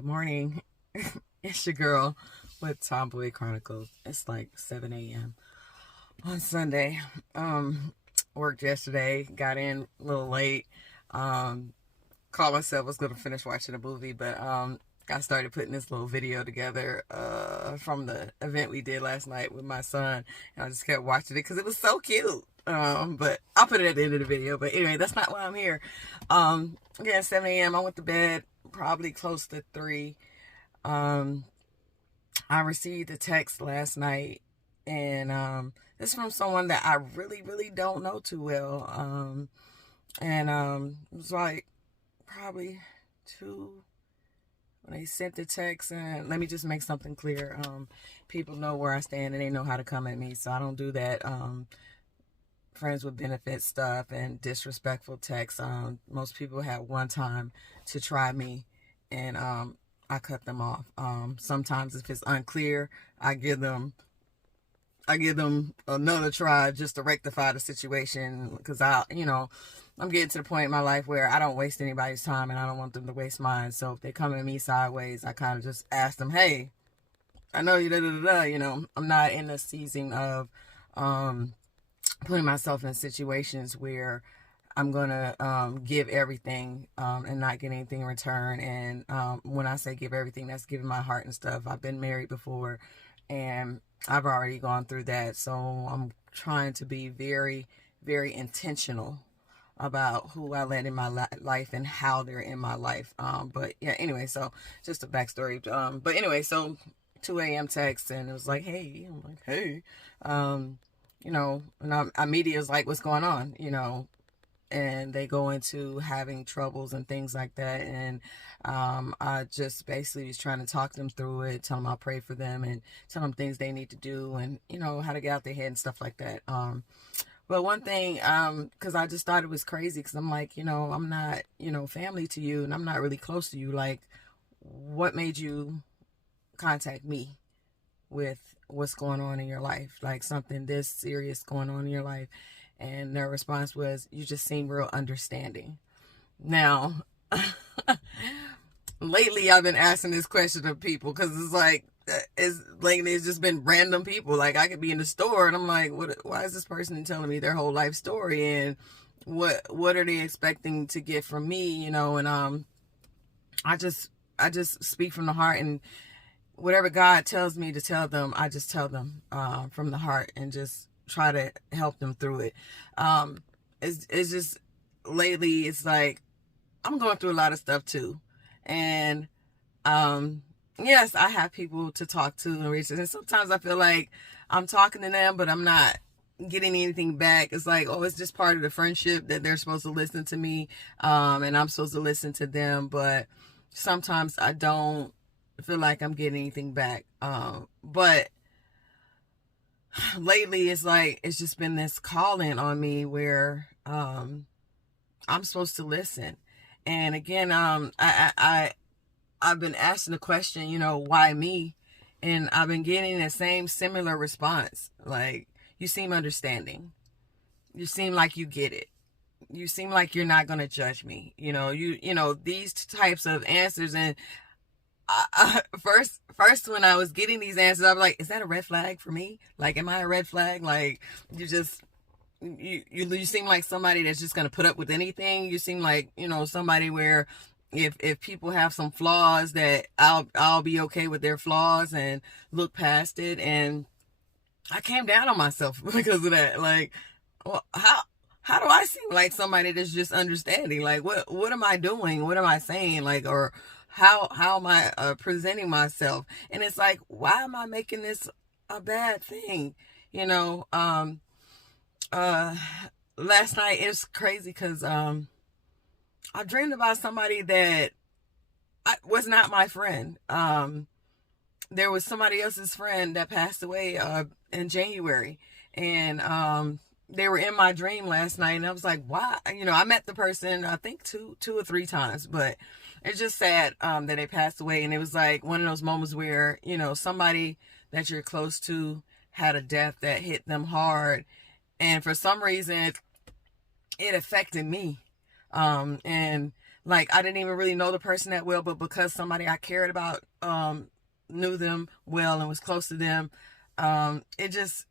Good morning. It's your girl with Tomboy Chronicles. It's like 7 a.m. on Sunday. Worked yesterday, got in a little late. Called myself, was going to finish watching a movie, but I started putting this little video together from the event we did last night with my son. And I just kept watching it because it was so cute. But I'll put it at the end of the video. But anyway, that's not why I'm here. Again, 7 a.m. I went to bed probably close to 3. I received a text last night, and it's from someone that I really don't know too well. It was like probably 2 when they sent the text. And let me just make something clear. People know where I stand and they know how to come at me, so I don't do that. Friends with benefit stuff and disrespectful texts. Most people had one time to try me, and I cut them off. Sometimes if it's unclear, I give them another try just to rectify the situation, because I'm getting to the point in my life where I don't waste anybody's time and I don't want them to waste mine. So if they come at me sideways, I kind of just ask them, hey, I know you I'm not in the season of putting myself in situations where I'm going to give everything and not get anything in return. And when I say give everything, that's giving my heart and stuff. I've been married before, and I've already gone through that. So I'm trying to be very, very intentional about who I let in my life and how they're in my life. But yeah, anyway, so just a backstory. But anyway, so 2 a.m. text, and it was like, hey. I'm like, hey. And media is like, what's going on? And they go into having troubles and things like that. And I just basically was trying to talk them through it, tell them I'll pray for them and tell them things they need to do and, how to get out their head and stuff like that. But one thing, because I just thought it was crazy, because I'm like, I'm not, family to you, and I'm not really close to you. Like, what made you contact me with what's going on in your life? Like something this serious going on in your life. And their response was, you just seem real understanding. Now, lately I've been asking this question of people, because it's like, lately it's just been random people. Like, I could be in the store and I'm like, why is this person telling me their whole life story? And what are they expecting to get from me? And I just speak from the heart, and whatever God tells me to tell them, I just tell them from the heart, and just try to help them through it. It's just lately, it's like I'm going through a lot of stuff too, and yes, I have people to talk to and reach, and sometimes I feel like I'm talking to them, but I'm not getting anything back. It's like, oh, it's just part of the friendship that they're supposed to listen to me, and I'm supposed to listen to them. But sometimes I don't feel like I'm getting anything back. But lately it's like, it's just been this calling on me where I'm supposed to listen. And again, I've been asking the question, why me? And I've been getting the same similar response. Like, you seem understanding. You seem like you get it. You seem like you're not going to judge me. These types of answers. And first when I was getting these answers, I was like, is that a red flag for me? Like, am I a red flag? Like, you seem like somebody that's just going to put up with anything. You seem like, somebody where if people have some flaws, that I'll be okay with their flaws and look past it. And I came down on myself because of that. Like, well, how do I seem like somebody that's just understanding? Like, what am I doing? What am I saying? Like, or how am I presenting myself? And it's like, why am I making this a bad thing? Last night it was crazy because I dreamed about somebody that was not my friend. There was somebody else's friend that passed away in January, and they were in my dream last night, and I was like, why? I met the person, I think two or three times, but it's just sad that they passed away. And it was like one of those moments where, somebody that you're close to had a death that hit them hard. And for some reason, it affected me. And Like, I didn't even really know the person that well, but because somebody I cared about knew them well and was close to them, it just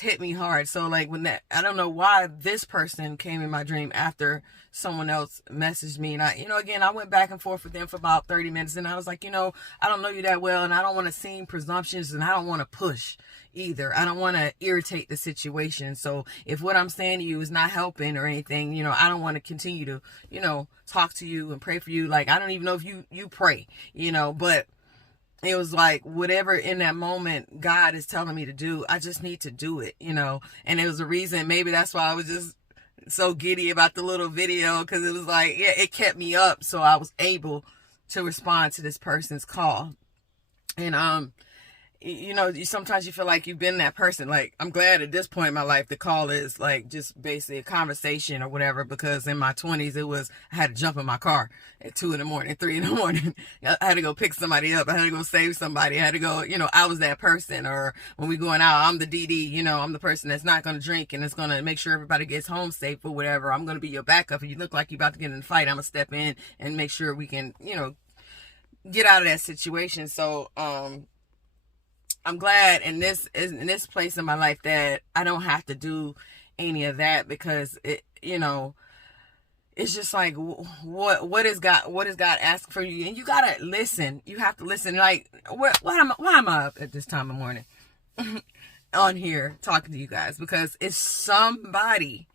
hit me hard. So like when that, I don't know why this person came in my dream after someone else messaged me, and I, again, I went back and forth with them for about 30 minutes, and I was like, I don't know you that well, and I don't want to seem presumptuous, and I don't want to push either. I don't want to irritate the situation. So if what I'm saying to you is not helping or anything, I don't want to continue to, talk to you and pray for you. Like, I don't even know if you pray, but it was like, whatever in that moment God is telling me to do, I just need to do it, and it was a reason. Maybe that's why I was just so giddy about the little video, because it was like, yeah, it kept me up. So I was able to respond to this person's call. And, sometimes you feel like you've been that person. Like, I'm glad at this point in my life, the call is like just basically a conversation or whatever, because in my 20s, I had to jump in my car at 2 a.m, 3 a.m. I had to go pick somebody up. I had to go save somebody. I had to go, I was that person. Or when we going out, I'm the DD, I'm the person that's not going to drink and it's going to make sure everybody gets home safe or whatever. I'm going to be your backup. If you look like you're about to get in a fight, I'm going to step in and make sure we can, get out of that situation. So, I'm glad in this place in my life that I don't have to do any of that, because it's just like, what is God asking for you? And you gotta listen. You have to listen. Like, why am I up at this time of morning on here talking to you guys? Because it's somebody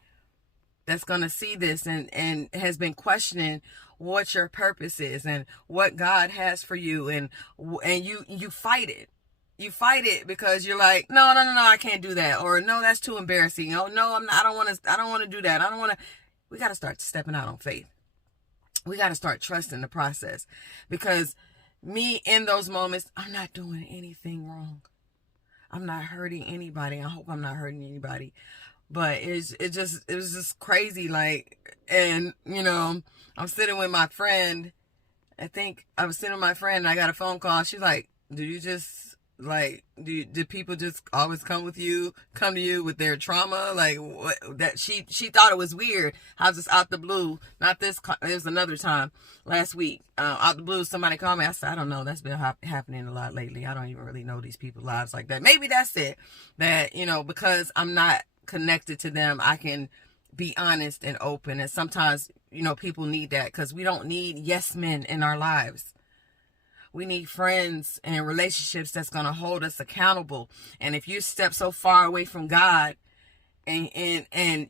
that's gonna see this and has been questioning what your purpose is and what God has for you, and you fight it. You fight it because you're like, no, I can't do that. Or no, that's too embarrassing. Oh, no, I'm not, I don't want to do that. We got to start stepping out on faith. We got to start trusting the process, because me in those moments, I'm not doing anything wrong. I'm not hurting anybody. I hope I'm not hurting anybody, but it was just crazy. Like, and I'm sitting with my friend. I think I was sitting with my friend and I got a phone call. She's like, do you just, like, do people just always come to you with their trauma? Like, what, that she thought it was weird. I was just out the blue. Not this, it was another time last week. Out the blue, somebody called me. I said, I don't know. That's been happening a lot lately. I don't even really know these people's lives like that. Maybe that's it. That, because I'm not connected to them, I can be honest and open. And sometimes, people need that, because we don't need yes men in our lives. We need friends and relationships that's going to hold us accountable. And if you step so far away from God and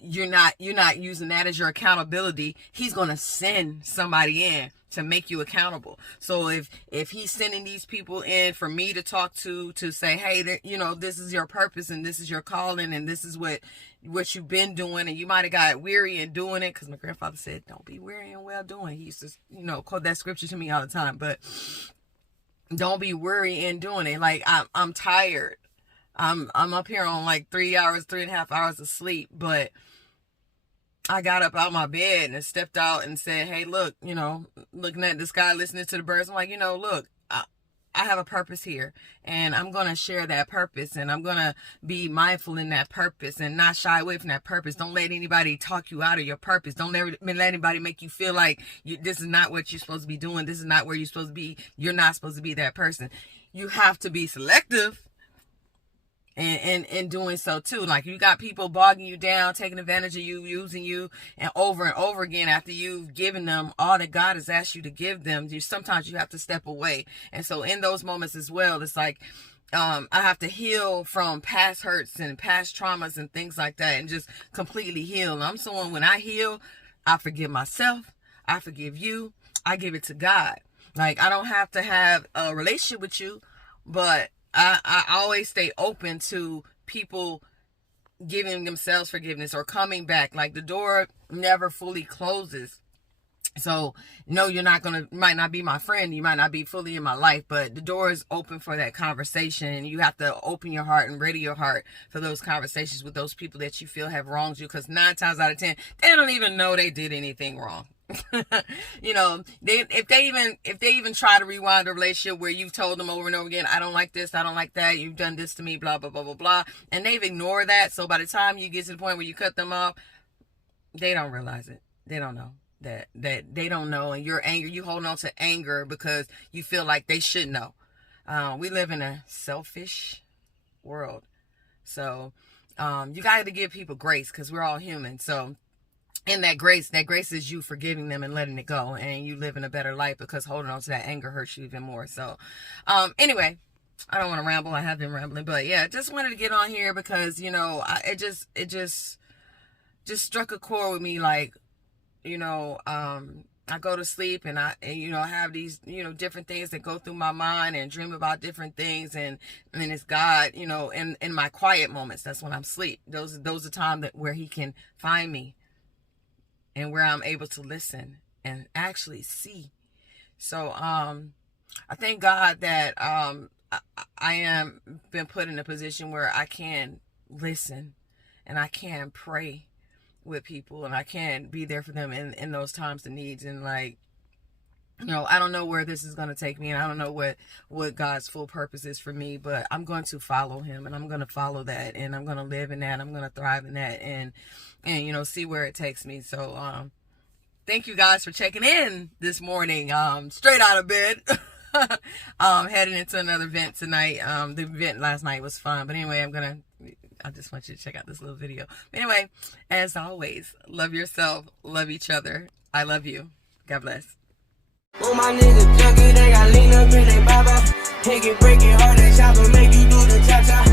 you're not using that as your accountability, he's going to send somebody in to make you accountable. So if he's sending these people in for me to talk to say, hey, this is your purpose and this is your calling and this is what you've been doing, and you might have got weary in doing it, because my grandfather said, don't be weary in well doing. He used to, quote that scripture to me all the time. But don't be worried in doing it. Like, I'm tired. I'm up here on like 3.5 hours of sleep, but I got up out my bed and stepped out and said, hey, look, looking at the sky, listening to the birds. I'm like, look, I have a purpose here, and I'm going to share that purpose, and I'm going to be mindful in that purpose and not shy away from that purpose. Don't let anybody talk you out of your purpose. Don't let anybody make you feel like this is not what you're supposed to be doing. This is not where you're supposed to be. You're not supposed to be that person. You have to be selective in doing so too. Like, you got people bogging you down, taking advantage of you, using you, and over again after you've given them all that God has asked you to give them. Sometimes you have to step away. And so in those moments as well, it's like, I have to heal from past hurts and past traumas and things like that, and just completely heal. And I'm someone, when I heal, I forgive myself, I forgive you, I give it to God. Like, I don't have to have a relationship with you, but I always stay open to people giving themselves forgiveness or coming back. Like, the door never fully closes. So, no, might not be my friend. You might not be fully in my life, but the door is open for that conversation. And you have to open your heart and ready your heart for those conversations with those people that you feel have wronged you. Because 9 times out of 10, they don't even know they did anything wrong. If they even try to rewind a relationship where you've told them over and over again, I don't like this, I don't like that, you've done this to me, blah, blah, blah, blah, blah, and they've ignored that. So by the time you get to the point where you cut them off, they don't realize it. They don't know. that they don't know, and you're angry. You hold on to anger because you feel like they should know. We live in a selfish world, so you got to give people grace because we're all human. So in that grace is you forgiving them and letting it go, and you living a better life, because holding on to that anger hurts you even more. So anyway, I don't want to ramble. I have been rambling, but yeah, just wanted to get on here because, you know, it just struck a chord with me. Like, you know, I go to sleep and you know, have these, you know, different things that go through my mind and dream about different things. And it's God, you know, in my quiet moments, that's when I'm asleep. Those are times where he can find me and where I'm able to listen and actually see. So, I thank God that, I am been put in a position where I can listen and I can pray with people, and I can be there for them in those times of needs. And like, you know, I don't know where this is going to take me, and I don't know what God's full purpose is for me, but I'm going to follow him, and I'm going to follow that, and I'm going to live in that. I'm going to thrive in that, and you know, see where it takes me. So thank you guys for checking in this morning, straight out of bed. Heading into another event tonight. The event last night was fun, but anyway, I just want you to check out this little video. But anyway, as always, love yourself, love each other. I love you. God bless. All my niggas junkie, they got lean up in they baba. Take it, break it hard, and chop and make you do the cha-cha.